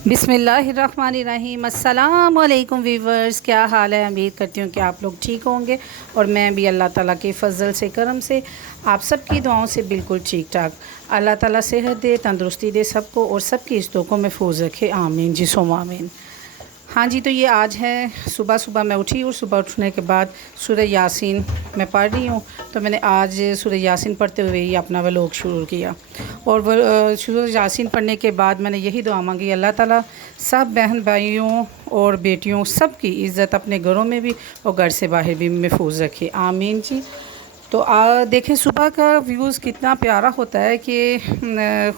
बिस्मिल्लाहिर्रहमानिर्रहीम। अस्सलाम वालेकुम वीवर्स, क्या हाल है। उम्मीद करती हूँ कि आप लोग ठीक होंगे और मैं भी अल्लाह ताला के फ़ज़ल से करम से आप सब की दुआओं से बिल्कुल ठीक ठाक। अल्लाह ताला सेहत दे, तंदुरुस्ती दे सबको और सबकी इज़्ज़तों को महफूज रखे, आमीन जी सुम्मा आमीन। हाँ जी, तो ये आज है सुबह सुबह मैं उठी और सुबह उठने के बाद सूरह यासीन मैं पढ़ रही हूँ। तो मैंने आज सूरह यासीन पढ़ते हुए ही अपना व्लॉग शुरू किया और सूरह यासीन पढ़ने के बाद मैंने यही दुआ मांगी, अल्लाह ताला सब बहन भाइयों और बेटियों सब की इज़्ज़त अपने घरों में भी और घर से बाहर भी महफूज रखे, आमीन जी। तो देखें सुबह का व्यूज़ कितना प्यारा होता है कि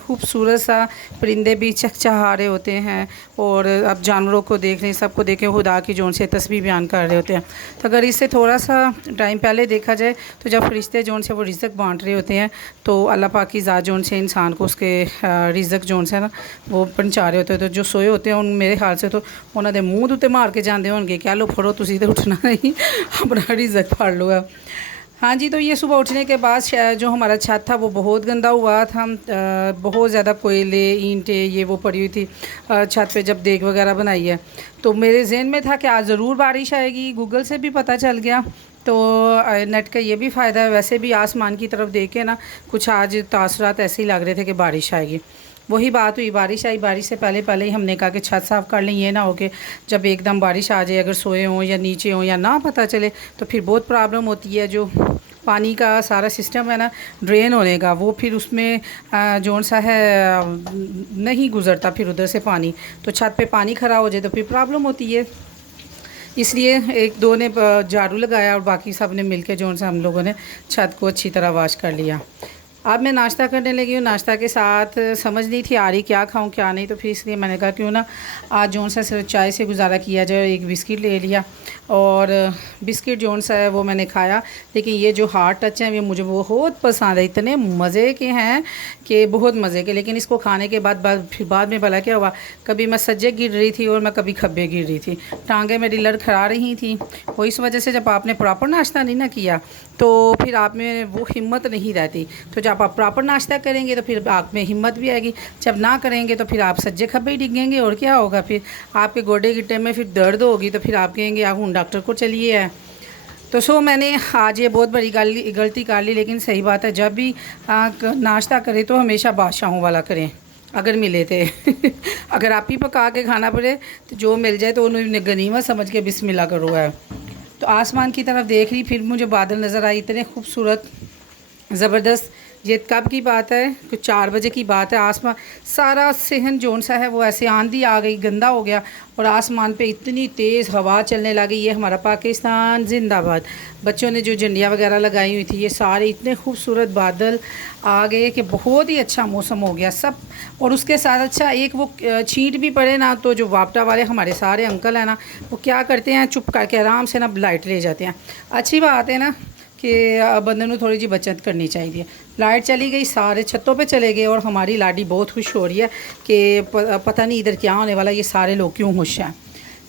खूबसूरत सा परिंदे भी चहचहा रहे होते हैं और अब जानवरों को देख रहे हैं, सबको देखें खुदा की जोन से तस्बीह बयान कर रहे होते हैं। तो अगर इससे थोड़ा सा टाइम पहले देखा जाए तो जब फरिश्ते जोन से वो रिज़्क़ बांट रहे होते हैं तो अल्लाह पाक की ज़ात जोन से इंसान को उसके रिज़्क़ जोन से ना वो पहुँचा रहे होते हैं। तो जो सोए होते हैं उन मेरे ख्याल से तो उन्होंने मुँह उत्ते मार के जाते होंगे, कह लो फड़ो तुसी तो उठना नहीं, अपना रिज़्क़ फाड़ लो। हाँ जी, तो ये सुबह उठने के बाद जो हमारा छत था वो बहुत गंदा हुआ था। बहुत ज़्यादा कोयले ईंटें ये वो पड़ी हुई थी छत पे जब देग वगैरह बनाई है। तो मेरे जहन में था कि आज ज़रूर बारिश आएगी, गूगल से भी पता चल गया। तो नेट का ये भी फ़ायदा है, वैसे भी आसमान की तरफ देख के ना कुछ आज तासरात ऐसे ही लग रहे थे कि बारिश आएगी। वही बात हुई, बारिश आई। बारिश से पहले पहले ही हमने कहा कि छत साफ़ कर लें, ये ना हो कि जब एकदम बारिश आ जाए, अगर सोए हों या नीचे हों या ना पता चले तो फिर बहुत प्रॉब्लम होती है। जो पानी का सारा सिस्टम है ना ड्रेन होने का, वो फिर उसमें जोन सा है नहीं गुज़रता फिर उधर से पानी, तो छत पे पानी खड़ा हो जाए तो फिर प्रॉब्लम होती है। इसलिए एक दो ने झाड़ू लगाया और बाकी सब ने मिल के जोन सा हम लोगों ने छत को अच्छी तरह वाश कर लिया। अब मैं नाश्ता करने लगी हूँ। नाश्ता के साथ समझ नहीं थी आ रही क्या खाऊं क्या नहीं, तो फिर इसलिए मैंने कहा क्यों ना आज जोन सा सिर्फ चाय से गुजारा किया जाए। एक बिस्किट ले लिया और बिस्किट जोन सा है वो मैंने खाया। लेकिन ये जो हार्ड टच हैं ये मुझे बहुत पसंद है, इतने मज़े के हैं कि बहुत मज़े के। लेकिन इसको खाने के बाद फिर बाद में भला क्या हुआ, कभी मैं सज्जे गिर रही थी और मैं कभी खब्बे गिर रही थी, टांगें मेरी लड़खड़ा रही थी। वो इस वजह से जब आपने प्रॉपर नाश्ता नहीं ना किया तो फिर आप में वो हिम्मत नहीं रहती। तो जब आप प्रॉपर नाश्ता करेंगे तो फिर आप में हिम्मत भी आएगी, जब ना करेंगे तो फिर आप सज्जे खब्बे ही डिगेंगे और क्या होगा, फिर आपके गोडे गिट्टे में फिर दर्द होगी तो फिर आप कहेंगे आप हूँ डॉक्टर को चलिए है। तो मैंने आज ये बहुत बड़ी गलती कर ली। लेकिन सही बात है, जब भी नाश्ता करें तो हमेशा बादशाहों वाला करें अगर मिले थे अगर आप ही पका के खाना पड़े तो जो मिल जाए तो उन्हें गनीमत समझ के बिस्मिल्लाह करो है। तो आसमान की तरफ देख रही, फिर मुझे बादल नज़र आए इतने खूबसूरत ज़बरदस्त। ये कब की बात है, कुछ 4 बजे की बात है। आसमान सारा सहन जोन सा है वो ऐसे आंधी आ गई, गंदा हो गया और आसमान पे इतनी तेज़ हवा चलने लगी। ये हमारा पाकिस्तान जिंदाबाद। बच्चों ने जो झंडियाँ वगैरह लगाई हुई थी, ये सारे इतने खूबसूरत बादल आ गए कि बहुत ही अच्छा मौसम हो गया सब। और उसके साथ अच्छा एक वो छींट भी पड़े ना तो जो वापटा वाले हमारे सारे अंकल हैं ना वो क्या करते हैं, चुप करके आराम से ना लाइट ले जाते हैं। अच्छी बात है ना कि बंदे को थोड़ी जी बचत करनी चाहिए। लाइट चली गई, सारे छतों पे चले गए और हमारी लाडी बहुत खुश हो रही है कि पता नहीं इधर क्या होने वाला, ये सारे लोग क्यों खुश हैं।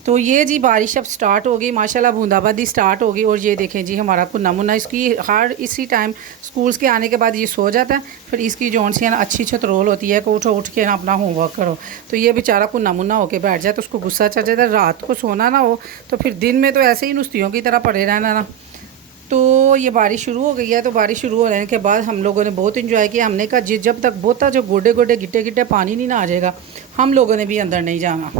तो ये जी बारिश अब स्टार्ट हो गई, माशाल्लाह बूंदाबांदी स्टार्ट हो गई। और ये देखें जी हमारा कुन्ना मुन्ना, इसकी हर इसी टाइम स्कूल्स के आने के बाद ये सो जाता है। फिर इसकी जोन सी है ना अच्छी छतरोल होती है कि उठ के ना अपना होमवर्क करो। तो ये बेचारा कुन्ना मुन्ना होके बैठ जाए तो उसको गुस्सा चढ़ जाता है, रात को सोना ना हो तो फिर दिन में तो ऐसे ही नुस्तियों की तरह पड़े रहना ना। तो ये बारिश शुरू हो गई है। तो बारिश शुरू होने के बाद हम लोगों ने बहुत इन्जॉय किया। हमने कहा जब तक बोता जो गोडे गोडे गिट्टे गिट्टे पानी नहीं ना आ जाएगा हम लोगों ने भी अंदर नहीं जाना।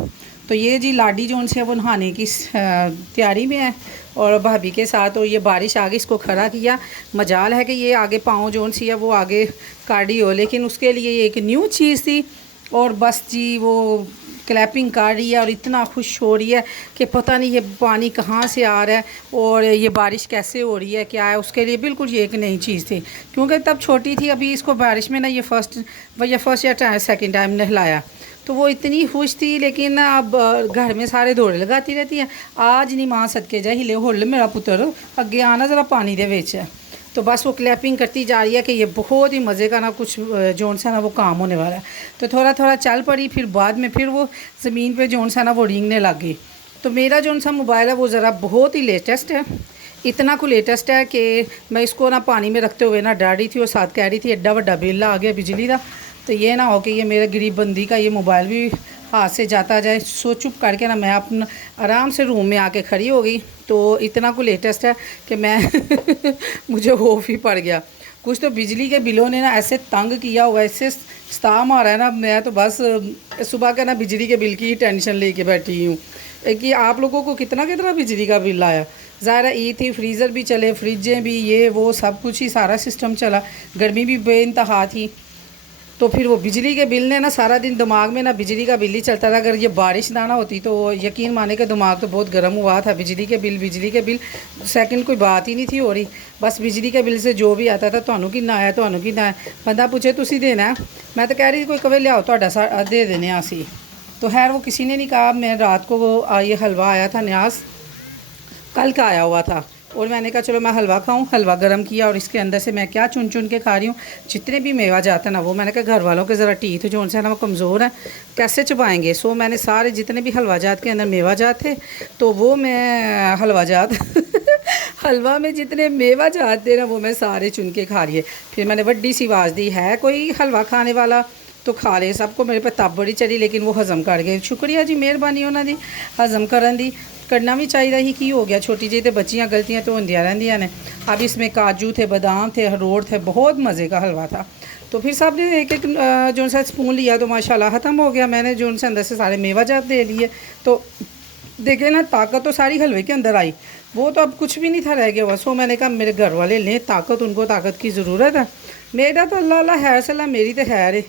तो ये जी लाडी जोन से वो नहाने की तैयारी में है और भाभी के साथ। और ये बारिश आगे इसको खड़ा किया, मजाल है कि ये आगे पाँव जोन सी है वो आगे काटी हो, लेकिन उसके लिए ये एक न्यू चीज़ थी। और बस जी वो क्लैपिंग कर रही है और इतना खुश हो रही है कि पता नहीं ये पानी कहाँ से आ रहा है और ये बारिश कैसे हो रही है क्या है। उसके लिए बिल्कुल ये एक नई चीज़ थी, क्योंकि तब छोटी थी। अभी इसको बारिश में ना ये फर्स्ट या सेकंड टाइम नहलाया तो वो इतनी खुश थी। लेकिन अब घर में सारे दौड़े लगाती रहती हैं, आज नहीं मां सदके जा हिले होल मेरा पुत्र अगे आना ज़रा पानी दे विच। तो बस वो क्लैपिंग करती जा रही है कि ये बहुत ही मज़े का ना कुछ जोन सा ना वो काम होने वाला है। तो थोड़ा थोड़ा चल पड़ी, फिर बाद में फिर वो ज़मीन पे जोन सा ना वो रेंगने लग गई। तो मेरा जोन सा मोबाइल है वो ज़रा बहुत ही लेटेस्ट है, इतना को लेटेस्ट है कि मैं इसको ना पानी में रखते हुए ना डर रही थी और साथ कह रही थी एड्डा वड्डा बिल आ गया बिजली का। तो ये ना हो कि ये मेरे गरीब बंदी का ये मोबाइल भी हाथ से जाता जाए। सो चुप करके ना मैं अपना आराम से रूम में आके खड़ी हो गई। तो इतना को लेटेस्ट है कि मैं मुझे खौफ ही पड़ गया। कुछ तो बिजली के बिलों ने ना ऐसे तंग किया हुआ, ऐसे स्ता मारा है ना, मैं तो बस सुबह का ना बिजली के बिल की ही टेंशन लेके बैठी हूँ कि आप लोगों को कितना कितना बिजली का बिल आया। ज़ाहिर ईद थी, फ्रीज़र भी चले, फ्रिजें भी, ये वो सब कुछ ही सारा सिस्टम चला, गर्मी भी बेइंतहा थी। तो फिर वो बिजली के बिल ने ना सारा दिन दिमाग में ना बिजली का बिल ही चलता था। अगर ये बारिश ना ना होती तो यकीन माने का दिमाग तो बहुत गर्म हुआ था। बिजली के बिल सेकंड कोई बात ही नहीं थी हो रही। बस बिजली के बिल से जो भी आता था, ਤੁਹਾਨੂੰ कितना आया, ਤੁਹਾਨੂੰ कितना आया, बंदा पूछे तुसी देना है, मैं तो कह रही कोई कवे लियाओ ਤੁਹਾਡਾ दे देने असी। तो खैर वो किसी ने नहीं कहा। मैं रात को ये हलवा आया था न्यास, कल का आया हुआ था, और मैंने कहा चलो मैं हलवा खाऊं। हलवा गर्म किया और इसके अंदर से मैं क्या चुन चुन के खा रही हूँ। जितने भी मेवा जाता है ना, वो मैंने कहा घर वालों के ज़रा टीथ जो उनसे ना वो कमज़ोर है, कैसे चबाएंगे। सो मैंने सारे जितने भी हलवा जात के अंदर मेवा जात थे, तो वो मैं हलवा जात हलवा में जितने मेवा जात थे ना, वो मैं सारे चुन के खा रही है। फिर मैंने बड़ी सी आवाज़ दी, है कोई हलवा खाने वाला तो खा ले। सबको मेरे पे तब बड़ी चढ़ी, लेकिन वो हज़म कर गए। शुक्रिया जी, मेहरबानी उन्होंने हज़म करन दी। करना भी चाहिए ही, की हो गया, छोटी जी तो बच्चियाँ गलतियाँ तो होंदियां रहंदियां ने। अब इसमें काजू थे, बादाम थे, अखरोट थे, बहुत मज़े का हलवा था। तो फिर सब ने एक एक जो सा स्पून लिया तो माशाल्लाह ख़त्म हो गया। मैंने जो उनसे अंदर से सारे मेवा जात दे दिए, तो देखे ना ताकत तो सारी हलवे के अंदर आई, वो तो अब कुछ भी नहीं था रह गया हुआ। सो मैंने कहा मेरे घर वाले लें ताकत, उनको ताकत की ज़रूरत है। मेरा तो अल्लाह अल्लाह है सला, मेरी तो खैर है।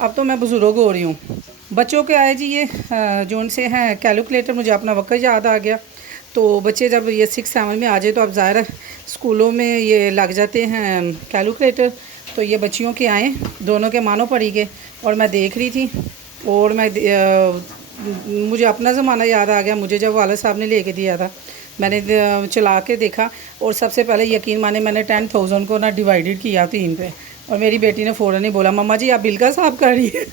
अब तो मैं बुज़ुर्ग हो रही हूँ। बच्चों के आए जी ये जो उनसे हैं कैलकुलेटर, मुझे अपना वक्त याद आ गया। तो बच्चे जब ये 6-7 में आ जाए तो अब ज़ाहिर स्कूलों में ये लग जाते हैं कैलकुलेटर। तो ये बच्चियों के आए, दोनों के मानो पड़ी गए, और मैं देख रही थी, और मैं मुझे अपना ज़माना याद आ गया। मुझे जब वाला साहब ने लेके दिया था, मैंने चला के देखा, और सबसे पहले यकीन माने मैंने 10,000 को ना डिवाइडेड किया 3 पे, और मेरी बेटी ने फ़ौरन ही बोला मम्मा जी आप बिल का हिसाब कर रही है।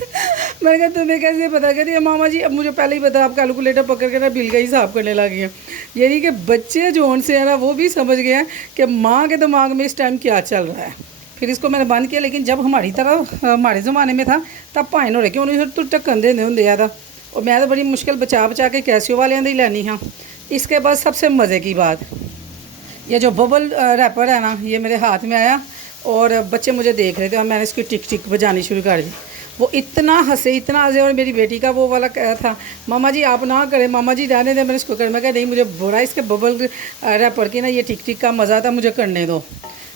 मैंने कहा तुम्हें कैसे पता। कहती है मामा जी अब मुझे पहले ही पता, आप कैलकुलेटर पकड़ के ना बिल का हिसाब करने लगी हैं। यानी कि बच्चे जो उनसे है ना, वो भी समझ गए हैं कि माँ के दिमाग में इस टाइम क्या चल रहा है। फिर इसको मैंने बंद किया। लेकिन जब हमारी तरह हमारे ज़माने में था, तब भाएं हो रहे कि उन्हें तो ढक्कन देने होंगे ज़्यादा, और मैं तो बड़ी मुश्किल बचा बचा के कैसियो वाले ही लैनी हाँ। इसके बाद सबसे मज़े की बात, ये जो बबल रैपर है ना, ये मेरे हाथ में आया, और बच्चे मुझे देख रहे थे, और मैंने इसकी टिक टिक बजानी शुरू कर दी। वो इतना हंसे, और मेरी बेटी का वो वाला कहा था मामा जी आप ना करें, मामा जी रहने दें, मैंने इसको कर, मैं कहा नहीं मुझे बुरा इसके बबल रैपर की ना ये टिक टिक का मज़ा था, मुझे करने दो।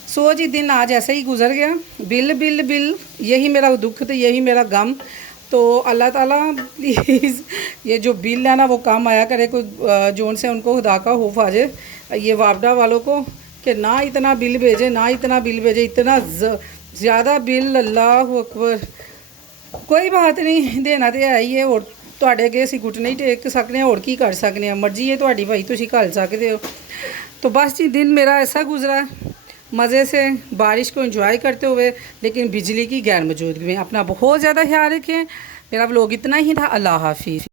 सो जी दिन आज ऐसे ही गुजर गया। बिल बिल बिल, यही मेरा दुख था, यही मेरा गम। तो अल्लाह ताला प्लीज़ ये जो बिल है ना वो कम आया करे, कोई जो उनसे उनको खुदा का खौफ आ जाए ये वापडा वालों को, कि ना इतना बिल भेजे, ना इतना बिल भेजे, इतना ज़्यादा बिल, अल्लाह अकबर। कोई बात नहीं, देना तो है ही है, और ਤੁਹਾਡੇ ਅੱਗੇ ਅਸੀਂ घुटने ही टेक सकते हैं, और की कर सकते हैं, मर्जी है ਤੁਹਾਡੀ भाई, तुम घल सकते हो। तो बस जी दिन मेरा ऐसा गुजरा मज़े से, बारिश को एंजॉय करते हुए, लेकिन बिजली की गैर मौजूदगी में। अपना बहुत ज़्यादा ख्याल रखें। मेरा व्लॉग इतना ही था। अल्लाह हाफिज़।